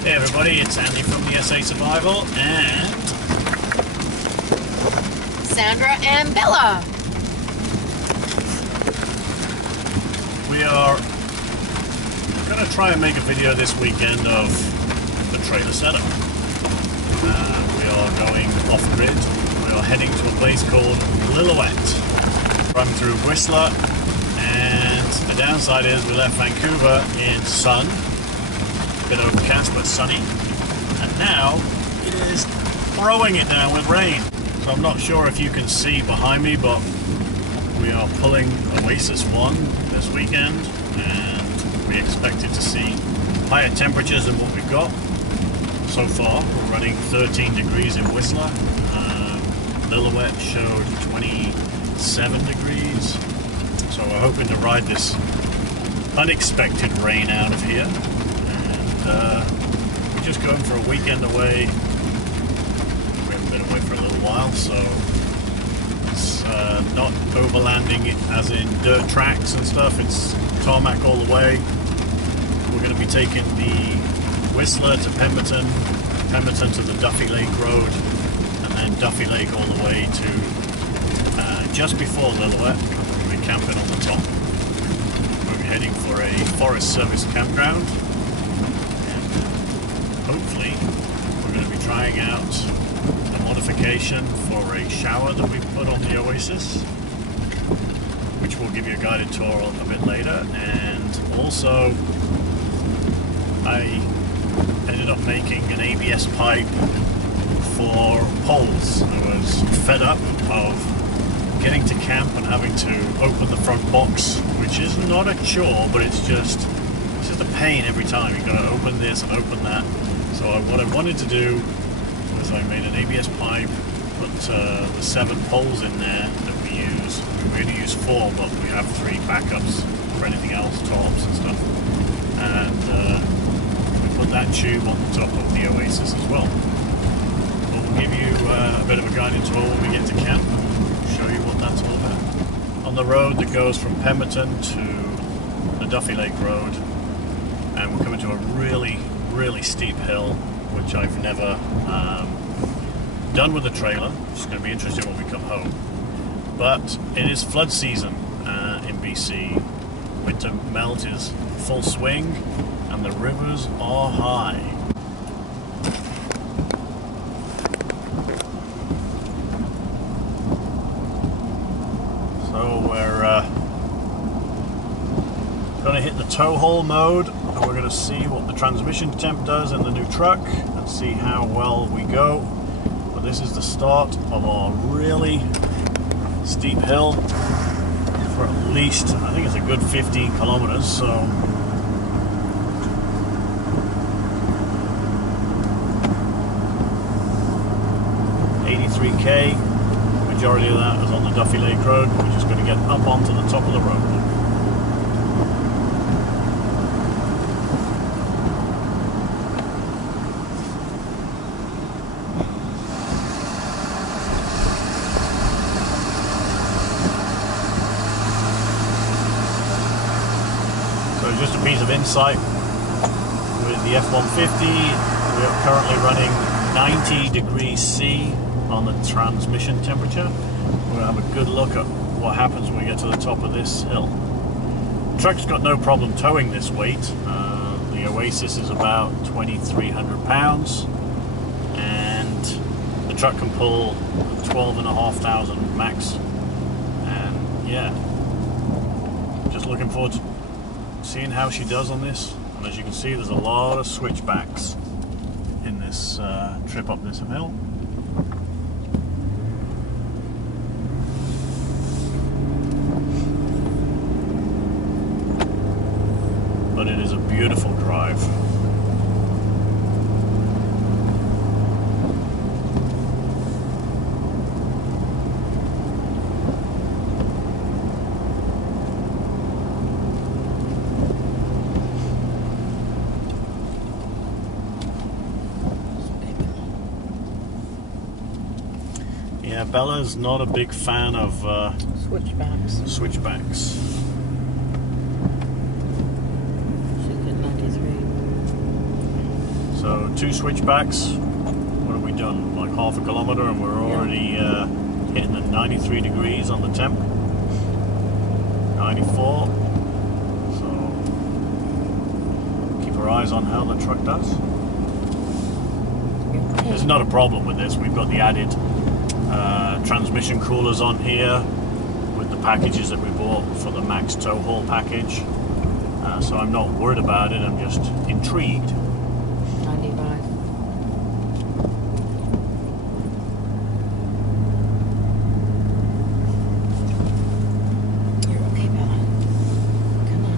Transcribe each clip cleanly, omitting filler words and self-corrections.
Hey everybody, it's Andy from the SA Survival and Sandra and Bella. We are going to try and make a video this weekend of the trailer setup. We are going off-grid. We are heading to a place called Lillooet. Run through Whistler, and the downside is we left Vancouver in sun. Bit overcast but sunny, and now it is throwing it down with rain. So I'm not sure if you can see behind me, but we are pulling Oasis 1 this weekend, and we expected to see higher temperatures than what we've got. So far we're running 13 degrees in Whistler. Lillooet showed 27 degrees, so we're hoping to ride this unexpected rain out of here. We're just going for a weekend away. We haven't been away for a little while, so it's not overlanding as in dirt tracks and stuff. It's tarmac all the way. We're going to be taking the Whistler to Pemberton, Pemberton to the Duffy Lake Road, and then Duffy Lake all the way to just before Lillooet. We're going to be camping on the top. We're heading for a Forest Service campground. Hopefully, we're going to be trying out a modification for a shower that we put on the Oasis, which we'll give you a guided tour a bit later. And also, I ended up making an ABS pipe for poles. I was fed up of getting to camp and having to open the front box, which is not a chore, but it's just a pain every time. You've got to open this and open that. So what I wanted to do was I made an ABS pipe, put the 7 poles in there that we use. We only use 4, but we have 3 backups for anything else, tops and stuff. And we put that tube on the top of the Oasis as well. We'll give you a bit of a guided tour when we get to camp, show you what that's all about. On the road that goes from Pemberton to the Duffy Lake Road, and we're coming to a really steep hill, which I've never done with a trailer. It's going to be interesting when we come home. But it is flood season in BC. Winter melt is full swing, and the rivers are high. So we're going to hit the tow haul mode, and we're going to see what the transmission temp does in the new truck and see how well we go. But this is the start of our really steep hill for at least, I think it's a good 15 kilometers. So .83k, majority of that is on the Duffy Lake Road, but we're just going to get up onto the top of the road. Just a piece of insight, with the F-150 we are currently running 90 degrees C on the transmission temperature. We'll have a good look at what happens when we get to the top of this hill. The truck's got no problem towing this weight. The Oasis is about 2,300 pounds, and the truck can pull 12,500 max. And yeah, just looking forward to seeing how she does on this. And as you can see, there's a lot of switchbacks in this trip up this hill. But it is a beautiful drive. Yeah, Bella's not a big fan of switchbacks. She's at 93. So 2 switchbacks. What have we done? Like half a kilometer, and we're already hitting at 93 degrees on the temp. 94. So keep our eyes on how the truck does. There's not a problem with this. We've got the added transmission coolers on here with the packages that we bought for the max tow haul package. So I'm not worried about it. I'm just intrigued. 95. You're okay, Bella. Come on.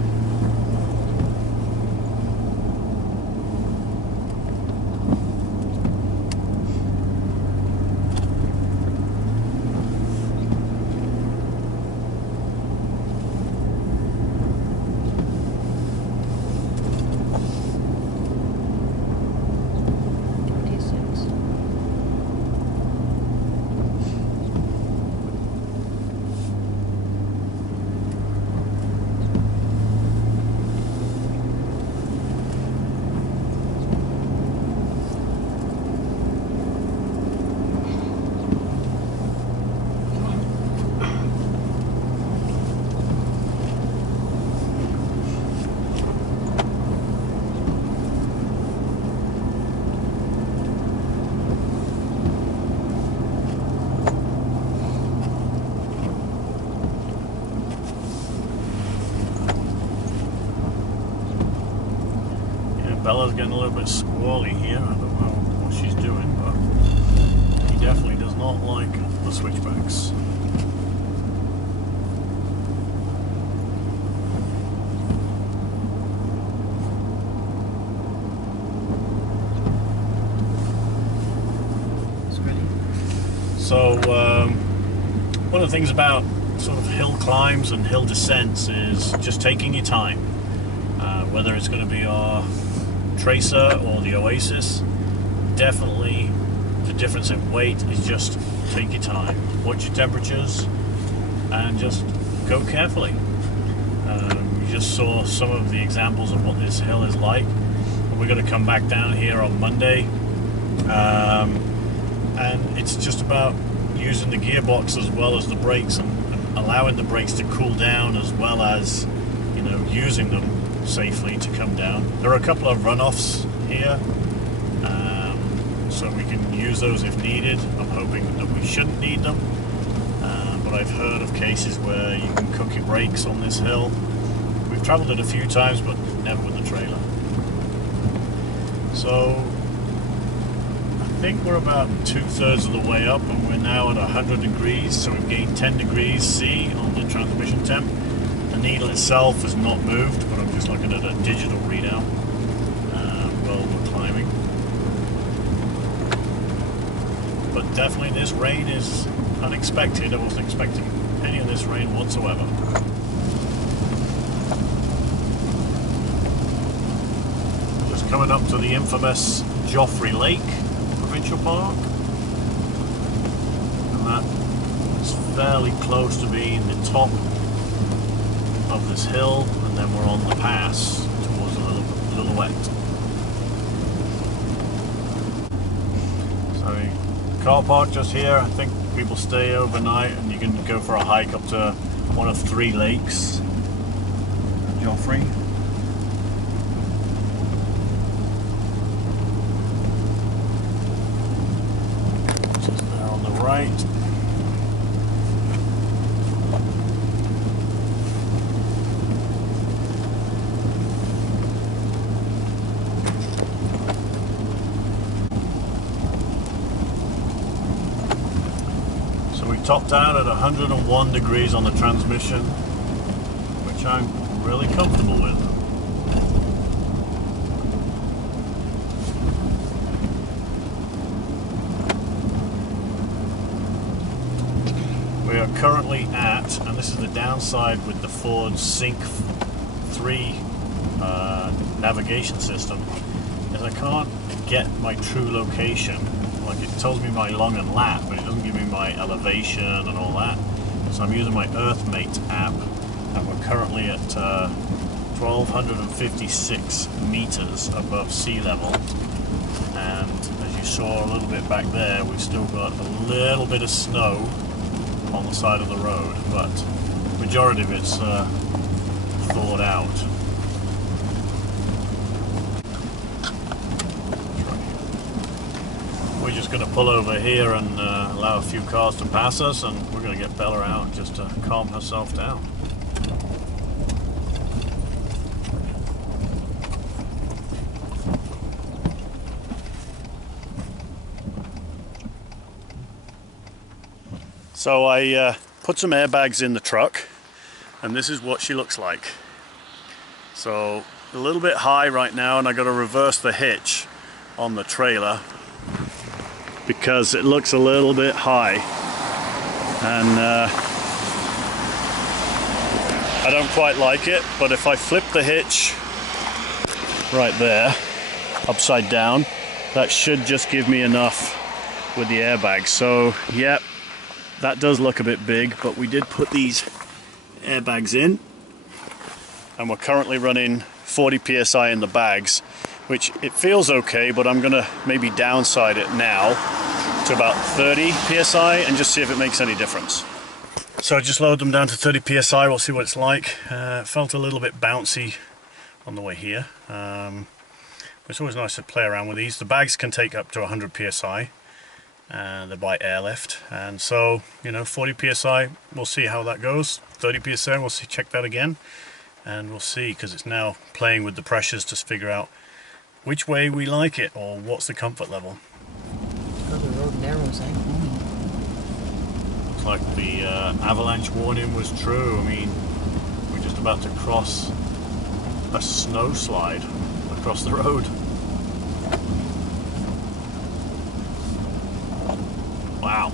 Bella's getting a little bit squally here. I don't know what she's doing, but he definitely does not like the switchbacks. So one of the things about sort of hill climbs and hill descents is just taking your time. Whether it's going to be our Tracer or the Oasis, definitely the difference in weight is just take your time, watch your temperatures, and just go carefully. You just saw some of the examples of what this hill is like. We're going to come back down here on Monday, and it's just about using the gearbox as well as the brakes, and allowing the brakes to cool down as well as, you know, using them safely to come down. There are a couple of runoffs here, so we can use those if needed. I'm hoping that we shouldn't need them, but I've heard of cases where you can cook your brakes on this hill. We've travelled it a few times, but never with the trailer. So I think we're about 2/3 of the way up, and we're now at 100 degrees, so we've gained 10 degrees C on the transmission temp. The needle itself has not moved, but I'm just looking at a digital readout while we're climbing. But definitely this rain is unexpected. I wasn't expecting any of this rain whatsoever. Just coming up to the infamous Duffly Lake Provincial Park. And that is fairly close to being the top of this hill, and then we're on the pass towards Lillooet. So car park just here. I think people stay overnight, and you can go for a hike up to one of 3 lakes in Joffrey. Just there on the right. Topped out at 101 degrees on the transmission, which I'm really comfortable with. We are currently at, and this is the downside with the Ford Sync 3 navigation system, is I can't get my true location. Like, it tells me my long and lap, but it doesn't give me my elevation and all that. So I'm using my EarthMate app, and we're currently at 1,256 meters above sea level. you saw a little bit back there, we've still got a little bit of snow on the side of the road, but majority of it's thawed out. We're just going to pull over here and allow a few cars to pass us, and we're going to get Bella out just to calm herself down. So I put some airbags in the truck, and this is what she looks like. So a little bit high right now, and I got to reverse the hitch on the trailer because it looks a little bit high, and I don't quite like it. But if I flip the hitch right there upside down, that should just give me enough with the airbags. So yeah, that does look a bit big, but we did put these airbags in, and we're currently running 40 psi in the bags, which it feels okay, but I'm gonna maybe downside it now to about 30 psi and just see if it makes any difference. So I just lowered them down to 30 psi, we'll see what it's like. It felt a little bit bouncy on the way here. It's always nice to play around with these. The bags can take up to 100 psi. They're by airlift, and so, you know, 40 psi, we'll see how that goes. 30 psi, we'll see, check that again, and we'll see, because it's now playing with the pressures to figure out which way we like it, or what's the comfort level. Oh, the road narrows, eh? Looks like the avalanche warning was true. I mean, we're just about to cross a snow slide across the road. Wow.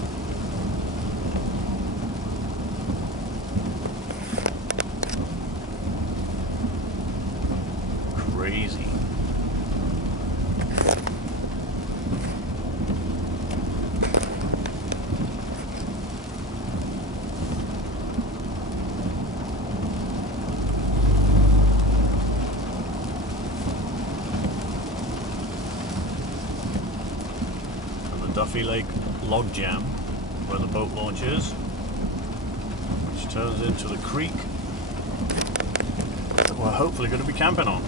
Crazy. And the Duffy Lake log jam where the boat launch is, which turns into the creek that we're hopefully going to be camping on.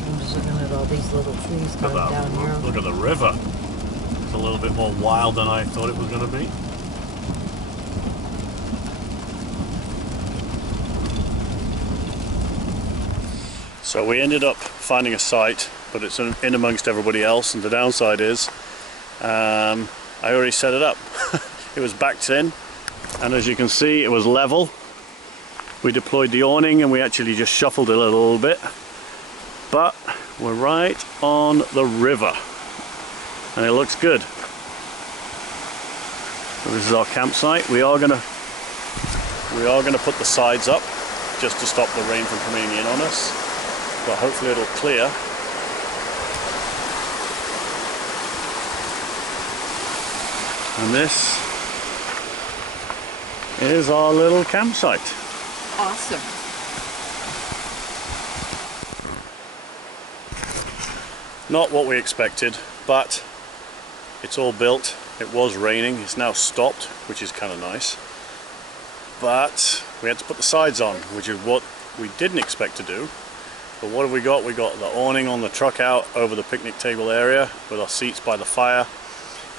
I'm just looking at all these little trees going down here. Look at the river. It's a little bit more wild than I thought it was going to be. So we ended up finding a site, but it's in amongst everybody else, and the downside is I already set it up. It was backed in, and as you can see, it was level. We deployed the awning and we actually just shuffled it a little bit, but we're right on the river and it looks good. So this is our campsite. We are gonna put the sides up just to stop the rain from coming in on us, but hopefully it'll clear. And this is our little campsite. Awesome. Not what we expected, but it's all built. It was raining, it's now stopped, which is kind of nice. But we had to put the sides on, which is what we didn't expect to do. But what have we got? We got the awning on the truck out over the picnic table area with our seats by the fire.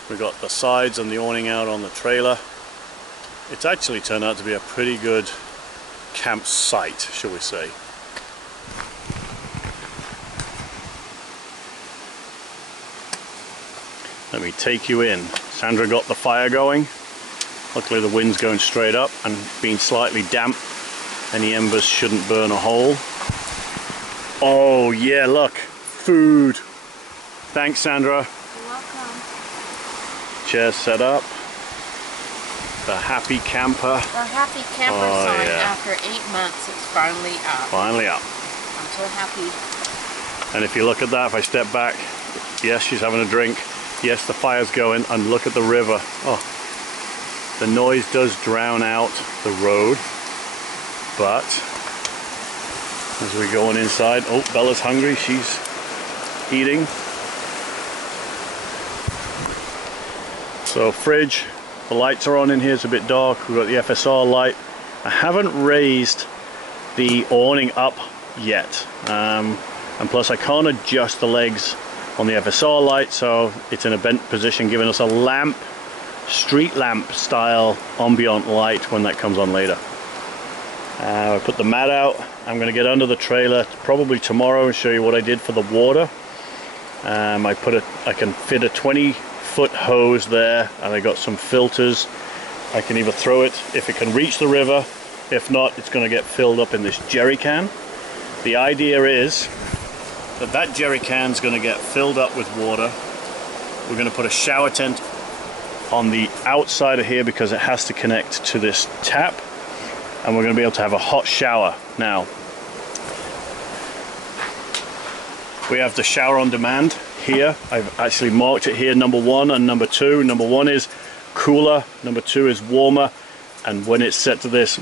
We got the sides and the awning out on the trailer. It's actually turned out to be a pretty good campsite, shall we say. Let me take you in. Sandra got the fire going. Luckily the wind's going straight up and being slightly damp. Any embers shouldn't burn a hole. Oh yeah, look, food. Thanks, Sandra. You're welcome. Chairs set up. The happy camper. Our happy camper sign after 8 months, it's finally up. Finally up. I'm so happy. And if you look at that, if I step back, yes, she's having a drink. Yes, the fire's going, and look at the river. Oh, the noise does drown out the road, but as we go on inside, oh, Bella's hungry, she's eating. So fridge, the lights are on in here, it's a bit dark, we've got the FSR light. I haven't raised the awning up yet, and plus I can't adjust the legs on the FSR light, so it's in a bent position, giving us a lamp, street lamp style ambient light when that comes on later. I put the mat out. I'm going to get under the trailer probably tomorrow and show you what I did for the water. I can fit a 20-foot hose there, and I got some filters. I can either throw it if it can reach the river. If not, it's going to get filled up in this jerry can. The idea is that jerry can is going to get filled up with water. We're going to put a shower tent on the outside of here because it has to connect to this tap, and we're going to be able to have a hot shower. Now, we have the shower on demand here. I've actually marked it here, number 1 and number 2. Number 1 is cooler, number 2 is warmer, and when it's set to this,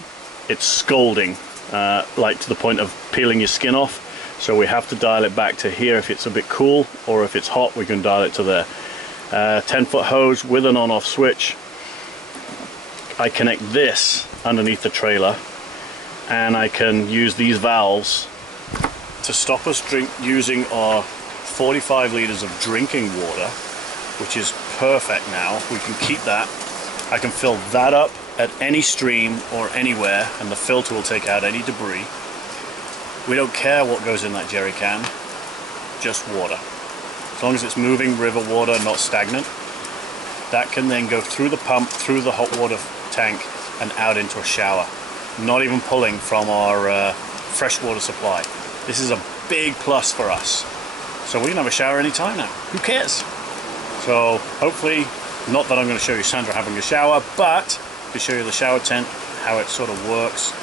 it's scalding, like to the point of peeling your skin off. So we have to dial it back to here if it's a bit cool, or if it's hot, we can dial it to there. 10-foot hose with an on-off switch. I connect this underneath the trailer, and I can use these valves to stop us using our 45 liters of drinking water, which is perfect now. We can keep that. I can fill that up at any stream or anywhere, and the filter will take out any debris. We don't care what goes in that jerry can, just water. As long as it's moving river water, not stagnant. That can then go through the pump, through the hot water tank, and out into a shower. Not even pulling from our freshwater supply. This is a big plus for us. So we can have a shower anytime now. Who cares? So hopefully, not that I'm going to show you Sandra having a shower, but to show you the shower tent, how it sort of works.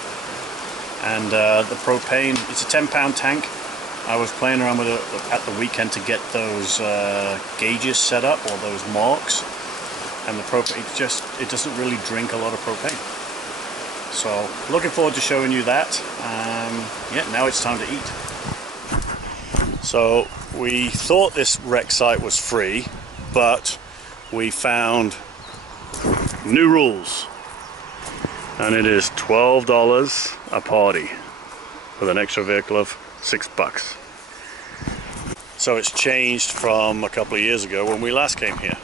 And the propane, it's a 10-pound tank. I was playing around with it at the weekend to get those gauges set up, or those marks. And the propane, it doesn't really drink a lot of propane. So looking forward to showing you that. Yeah, now it's time to eat. So we thought this wreck site was free, but we found new rules. And it is $12 a party with an extra vehicle of $6. So it's changed from a couple of years ago when we last came here.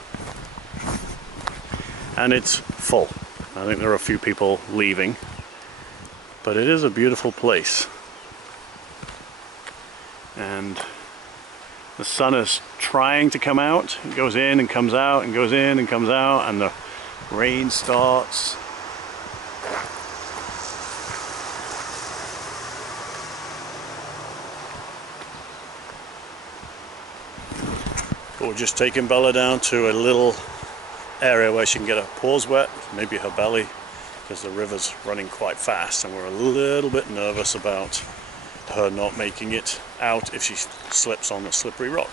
And it's full. I think there are a few people leaving, but it is a beautiful place. And the sun is trying to come out. It goes in and comes out and goes in and comes out, and the rain starts. But we're just taking Bella down to a little area where she can get her paws wet, maybe her belly, because the river's running quite fast, and we're a little bit nervous about her not making it out if she slips on the slippery rock.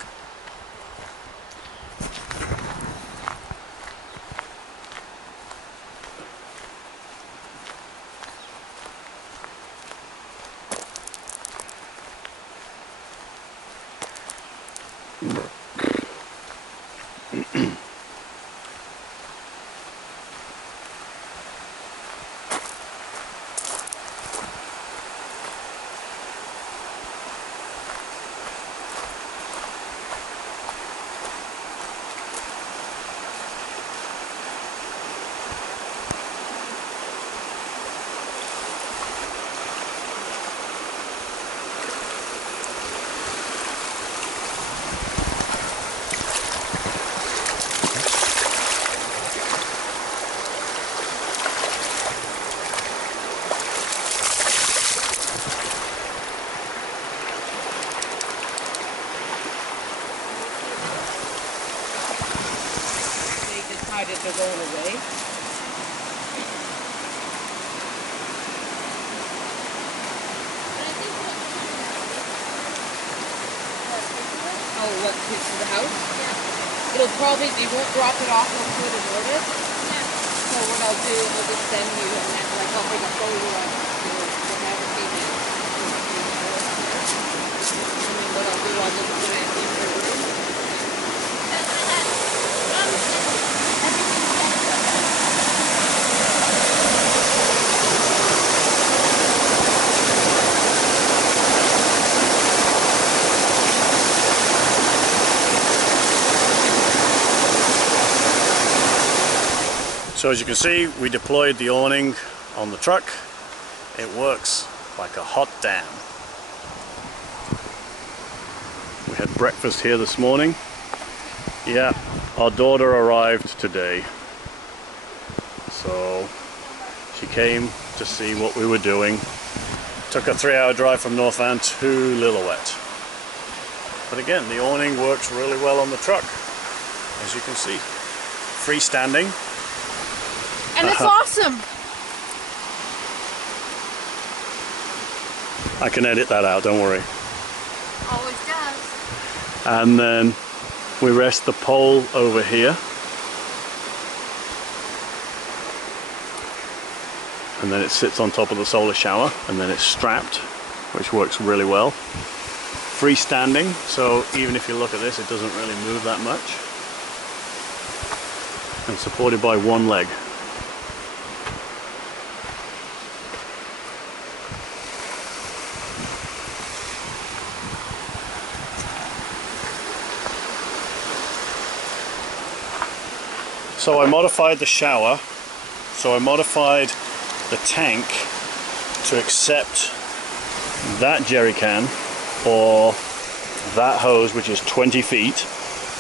what to the house. Yeah. It'll probably, you won't drop it off until the notice. Yeah. So what I'll do is I'll just send you, and then like I'll bring a photo of the never female. And then what I'll do, I'll just put it in your room. So as you can see, we deployed the awning on the truck. It works like a hot damn. We had breakfast here this morning. Yeah, our daughter arrived today. So she came to see what we were doing. Took a 3-hour drive from North Van to Lillooet. But again, the awning works really well on the truck, as you can see. Freestanding. And it's awesome. I can edit that out, don't worry. Always does. And then we rest the pole over here. And then it sits on top of the solar shower, and then it's strapped, which works really well. Freestanding, so even if you look at this, it doesn't really move that much. And supported by one leg. So I modified the shower, so I modified the tank to accept that jerry can or that hose, which is 20 feet.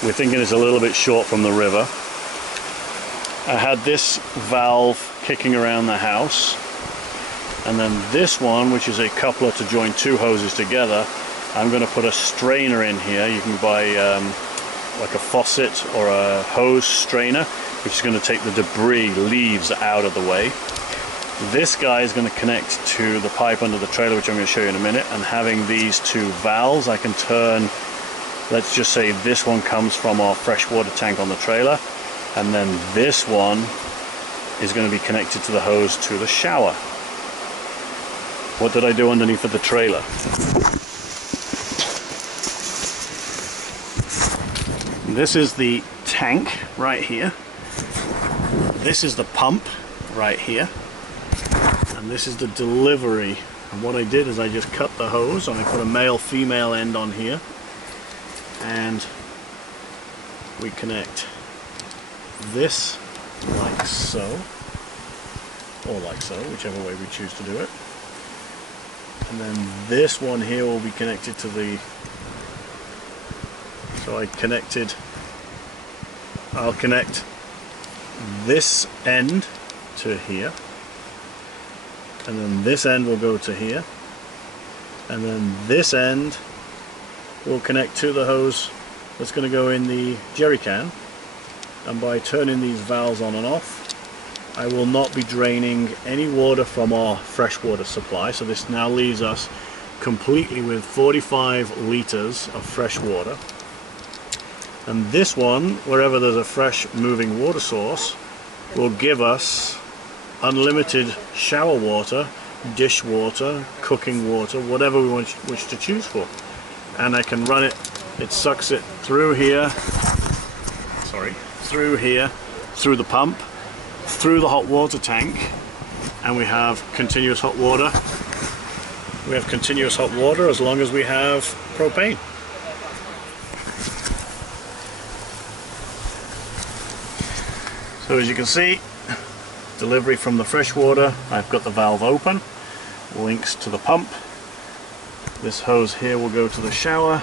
We're thinking it's a little bit short from the river. I had this valve kicking around the house, and then this one, which is a coupler to join two hoses together, I'm going to put a strainer in here. You can buy like a faucet or a hose strainer, which is going to take the debris, leaves out of the way. This guy is going to connect to the pipe under the trailer, which I'm going to show you in a minute, and having these two valves, I can turn, let's just say this one comes from our freshwater tank on the trailer, and then this one is going to be connected to the hose to the shower. What did I do underneath of the trailer? This is the tank right here. This is the pump right here. And this is the delivery. And what I did is I just cut the hose and I put a male-female end on here. And we connect this like so, or like so, whichever way we choose to do it. And then this one here will be connected to the, so I'll connect this end to here, and then this end will go to here, and then this end will connect to the hose that's going to go in the jerry can. And by turning these valves on and off, I will not be draining any water from our freshwater supply. So this now leaves us completely with 45 liters of fresh water. And this one, wherever there's a fresh moving water source, will give us unlimited shower water, dish water, cooking water, whatever we wish to choose for. And I can run it, it sucks it through here, through here, through the pump, through the hot water tank, and we have continuous hot water. We have continuous hot water as long as we have propane. So as you can see, delivery from the freshwater, I've got the valve open, links to the pump. This hose here will go to the shower.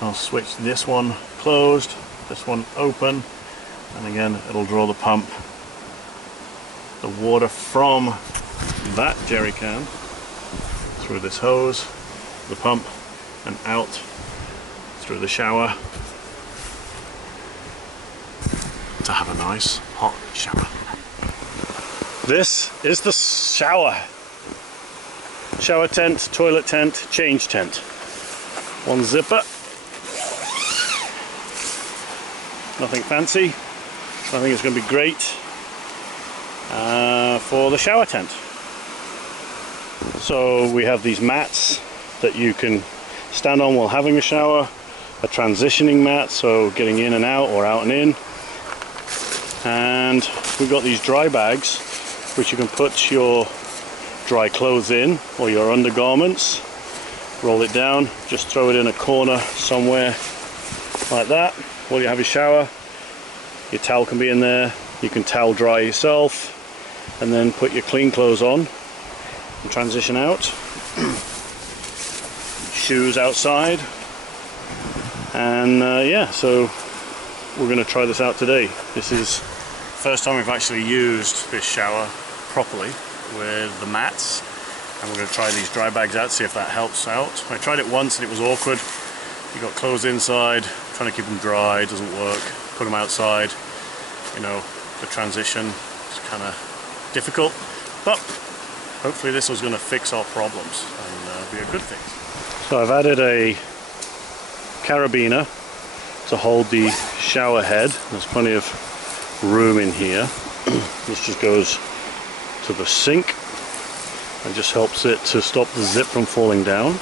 I'll switch this one closed, this one open, and again it'll draw the pump, the water from that jerry can through this hose, the pump, and out through the shower to have a nice hot shower. This is the shower. Shower tent, toilet tent, change tent. One zipper, nothing fancy. I think it's going to be great for the shower tent. So we have these mats that you can stand on while having a shower, a transitioning mat, so getting in and out or out and in, and we've got these dry bags which you can put your dry clothes in or your undergarments, roll it down, just throw it in a corner somewhere like that while you have your shower. Your towel can be in there, you can towel dry yourself, and then put your clean clothes on and transition out. Shoes outside, and yeah, so we're going to try this out today. This is the first time we've actually used this shower properly with the mats, and we're going to try these dry bags out, see if that helps out. I tried it once and it was awkward. You got clothes inside, trying to keep them dry, it doesn't work. Put them outside, you know, the transition is kind of difficult, but hopefully this was going to fix our problems and be a good thing. So I've added a carabiner to hold the shower head. There's plenty of room in here. This just goes to the sink and just helps it to stop the zip from falling down.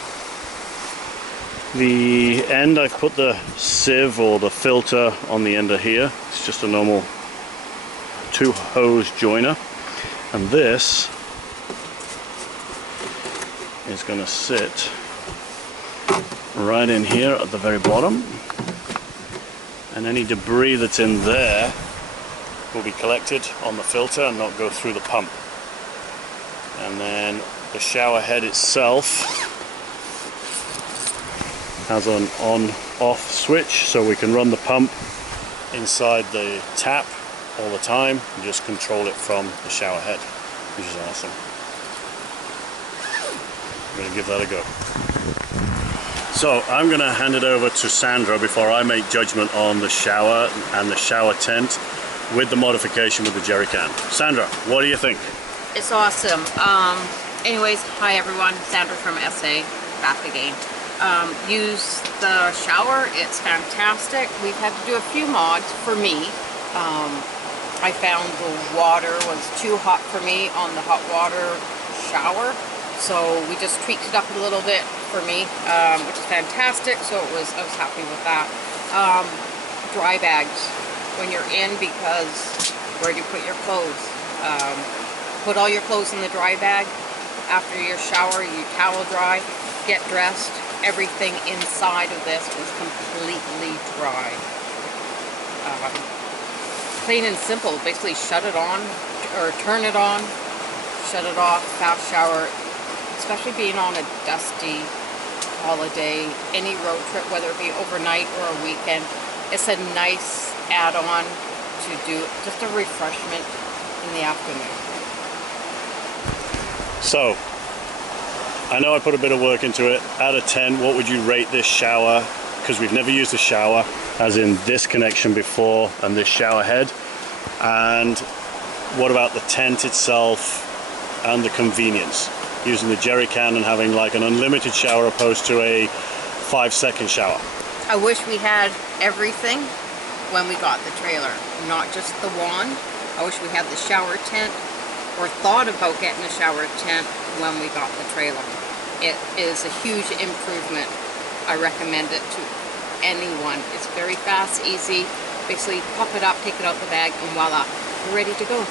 The end, I've put the sieve or the filter on the end of here. It's just a normal 2-hose joiner, and this is going to sit right in here at the very bottom, and any debris that's in there will be collected on the filter and not go through the pump. And then the shower head itself has an on-off switch, so we can run the pump inside the tap all the time and just control it from the shower head, which is awesome. I'm going to give that a go. So I'm going to hand it over to Sandra before I make judgment on the shower and the shower tent with the modification with the jerry can. Sandra, what do you think? It's awesome. Anyways, hi everyone, Sandra from SA, back again. Use the shower, it's fantastic. We've had to do a few mods for me. I found the water was too hot for me on the hot water shower, so we just tweaked it up a little bit for me, which is fantastic. So I was happy with that. Dry bags when you're in, because where do you put your clothes? Put all your clothes in the dry bag. After your shower, you towel dry, get dressed. Everything inside of this was completely dry. Plain and simple. Basically shut it on or turn it on, shut it off, fast shower. Especially being on a dusty holiday, any road trip, whether it be overnight or a weekend, it's a nice add-on to do, just a refreshment in the afternoon. So, I know I put a bit of work into it. Out of 10, what would you rate this shower? Because we've never used a shower, as in this connection before and this shower head. And what about the tent itself and the convenience? Using the jerry can and having like an unlimited shower opposed to a 5-second shower. I wish we had everything when we got the trailer, not just the wand. I wish we had the shower tent, or thought about getting a shower tent when we got the trailer. It is a huge improvement. I recommend it to anyone. It's very fast, easy. Basically pop it up, take it out the bag, and voila, you're ready to go.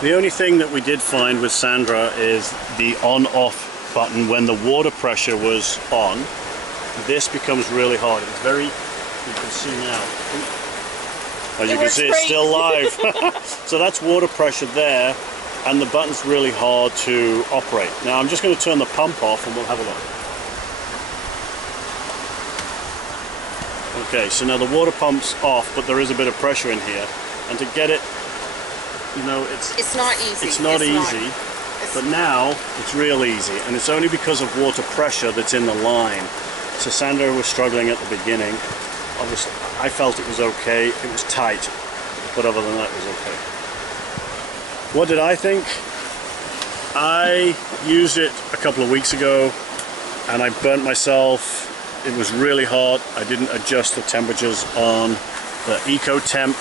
The only thing that we did find with Sandra is the on-off button. When the water pressure was on, this becomes really hard. It's very, you can see now. As you can see, it's still live. So that's water pressure there, and the button's really hard to operate. Now I'm just going to turn the pump off and we'll have a look. Okay, so now the water pump's off, but there is a bit of pressure in here, and to get it, you know, it's not easy. It's not easy, but now it's real easy, and it's only because of water pressure that's in the line. So Sandra was struggling at the beginning. Obviously, I felt it was okay. It was tight, but other than that, it was okay. What did I think? I used it a couple of weeks ago, and I burnt myself. It was really hot. I didn't adjust the temperatures on the Eco Temp.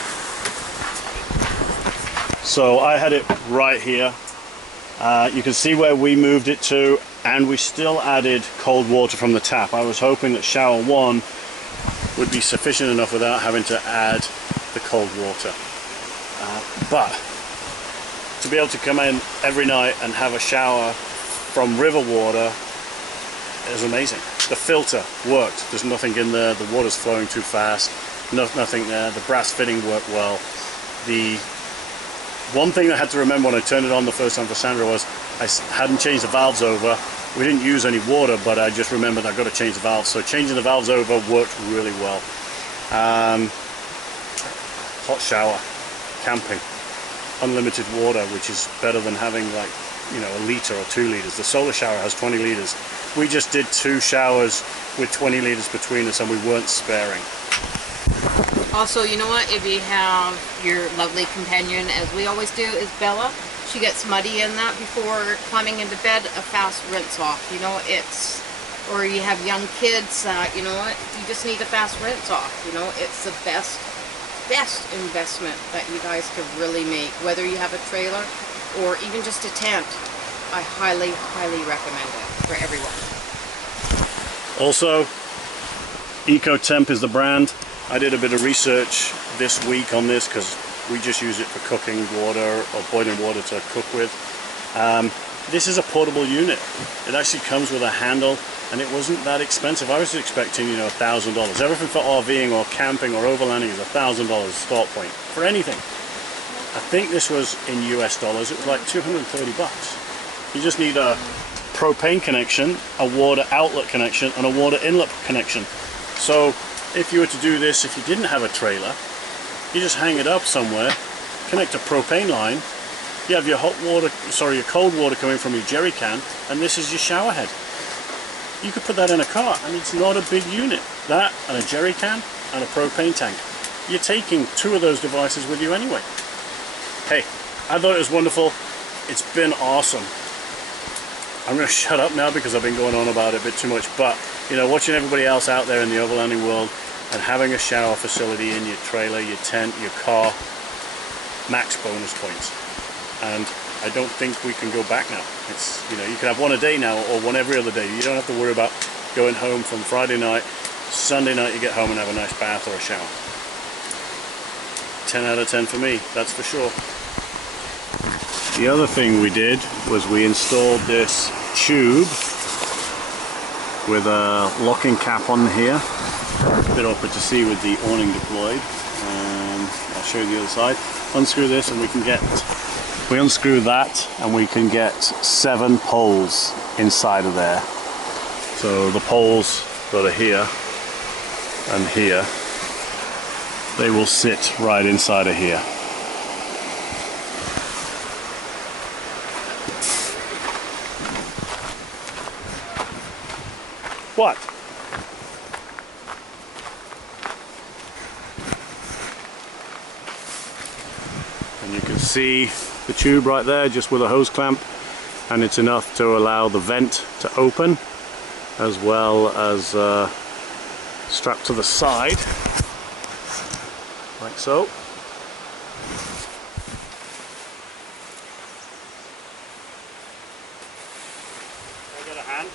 So I had it right here. You can see where we moved it to, and we still added cold water from the tap. I was hoping that shower 1 would be sufficient enough without having to add the cold water. But to be able to come in every night and have a shower from river water is amazing. The filter worked. There's nothing in there. The water's flowing too fast. Nothing there. The brass fitting worked well. The one thing I had to remember when I turned it on the first time for Sandra was I hadn't changed the valves over. We didn't use any water, but I just remembered I've got to change the valves. So changing the valves over worked really well. Hot shower, camping, unlimited water, which is better than having like, you know, a litre or 2 litres. The solar shower has 20 litres. We just did 2 showers with 20 litres between us, and we weren't sparing. Also, you know what, if you have your lovely companion, as we always do, is Bella, she gets muddy in that before climbing into bed, a fast rinse off, you know, it's, or you have young kids, you know what, you just need a fast rinse off, you know, it's the best investment that you guys could really make, whether you have a trailer or even just a tent. I highly recommend it for everyone. Also, Eco Temp is the brand. I did a bit of research this week on this because we just use it for cooking water or boiling water to cook with. This is a portable unit. It actually comes with a handle, and it wasn't that expensive. I was expecting, you know, $1,000. Everything for RVing or camping or overlanding is $1,000 start point for anything. I think this was in US dollars. It was like 230 bucks. You just need a propane connection, a water outlet connection, and a water inlet connection. So if you were to do this, if you didn't have a trailer, you just hang it up somewhere, connect a propane line, you have your your cold water coming from your jerry can, and this is your shower head. You could put that in a car, and it's not a big unit. That and a jerry can and a propane tank. You're taking 2 of those devices with you anyway. Hey, I thought it was wonderful. It's been awesome. I'm going to shut up now because I've been going on about it a bit too much, but you know, watching everybody else out there in the overlanding world and having a shower facility in your trailer, your tent, your car, max bonus points. And I don't think we can go back now. It's, you know, you can have one a day now or one every other day. You don't have to worry about going home from Friday night, Sunday night you get home and have a nice bath or a shower. 10 out of 10 for me, that's for sure. The other thing we did was we installed this tube with a locking cap on here. A bit awkward to see with the awning deployed. I'll show you the other side. Unscrew this and we unscrew that and we can get 7 poles inside of there. So the poles that are here and here, they will sit right inside of here. What? And you can see the tube right there just with a hose clamp, and it's enough to allow the vent to open as well as strapped to the side like so. Can I get a hand?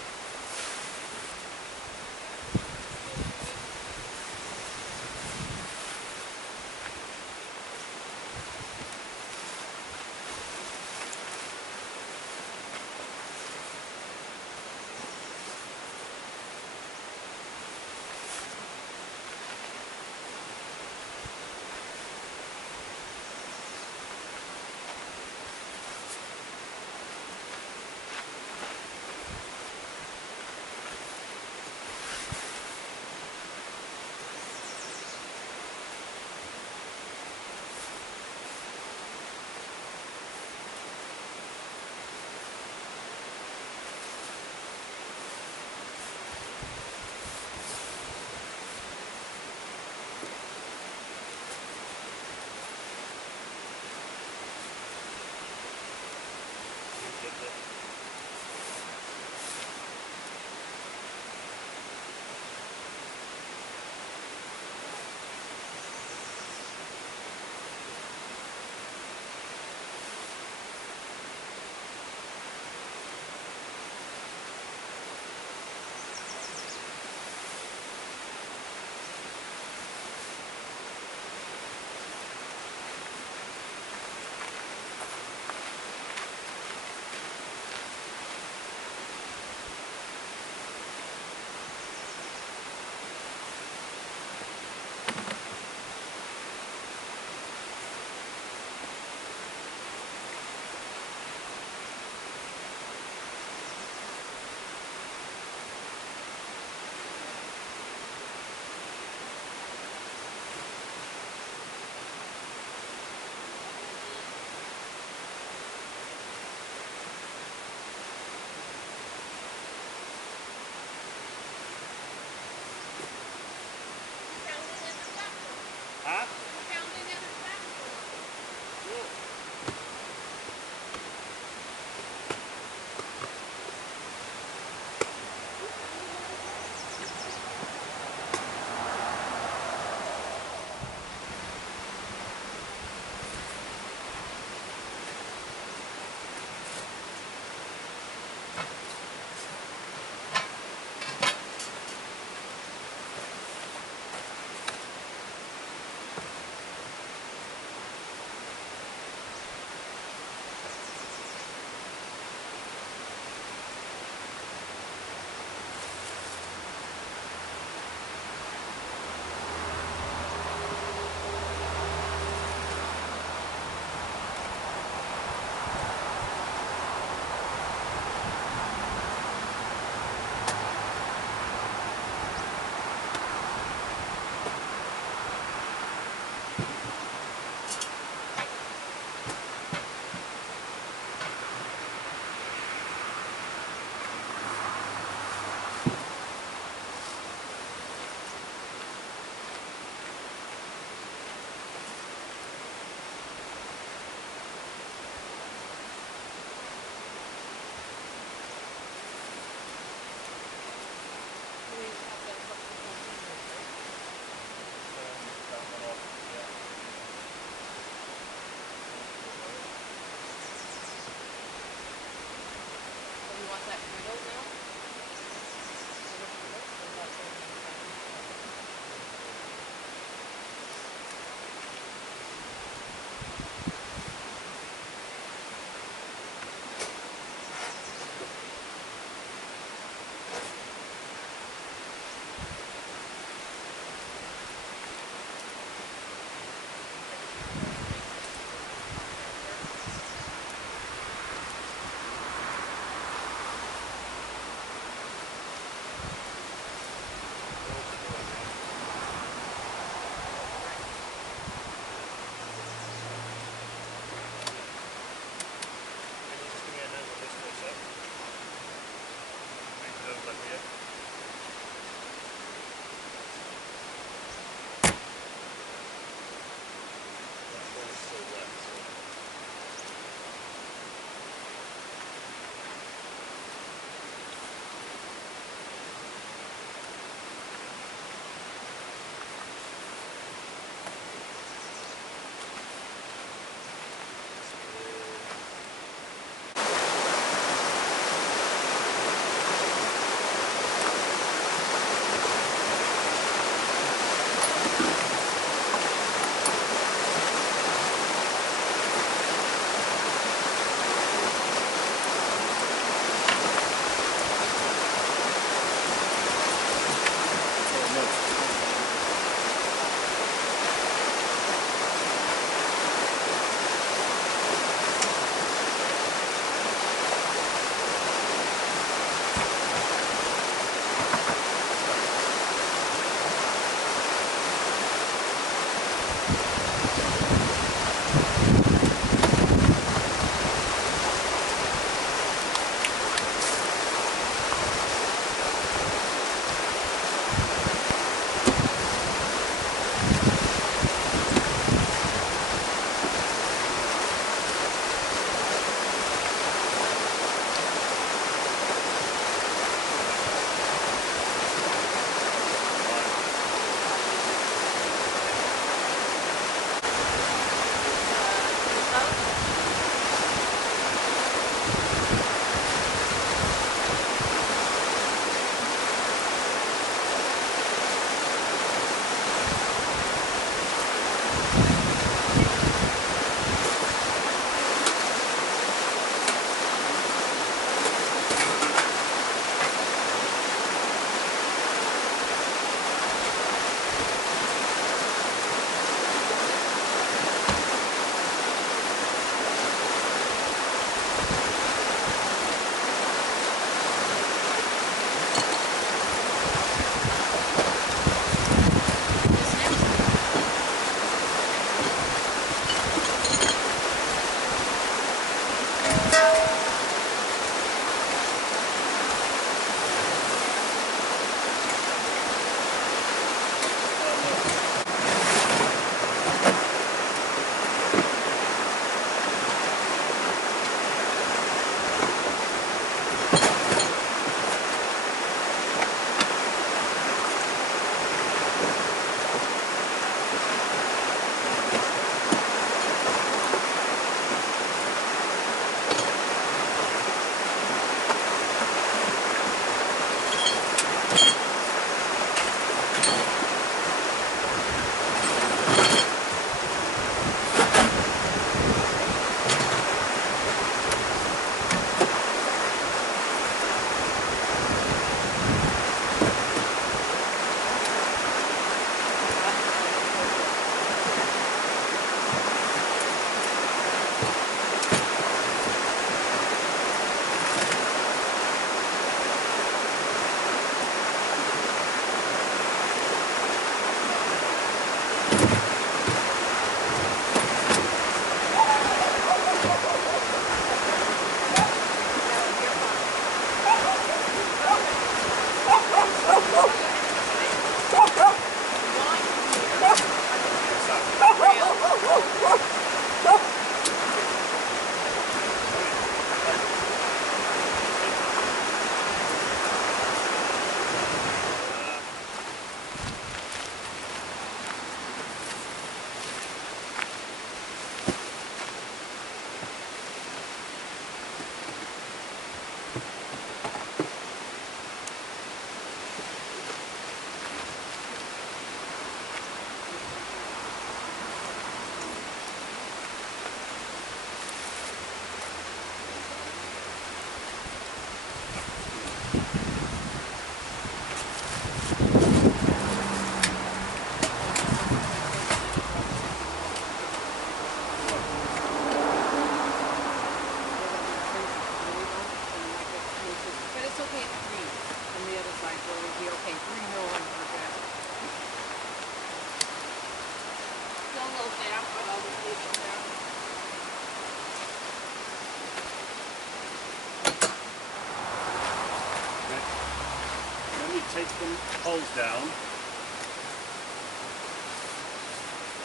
take the holes down.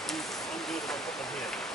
I'm good if I put them here.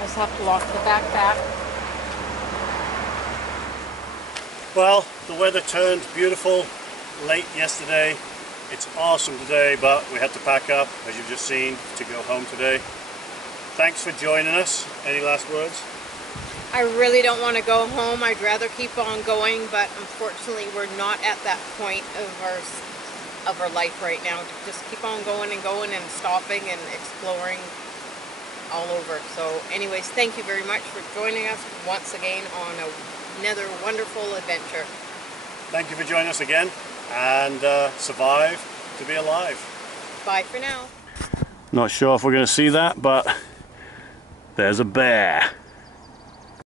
I just have to lock the backpack. Well, the weather turned beautiful late yesterday. It's awesome today, but we had to pack up, as you've just seen, to go home today. Thanks for joining us. Any last words? I really don't want to go home. I'd rather keep on going, but unfortunately we're not at that point of our life right now to just keep on going and stopping and exploring all over. So anyways, thank you very much for joining us once again on another wonderful adventure. Thank you for joining us again, and survive to be alive. Bye for now. Not sure if we're going to see that, but there's a bear.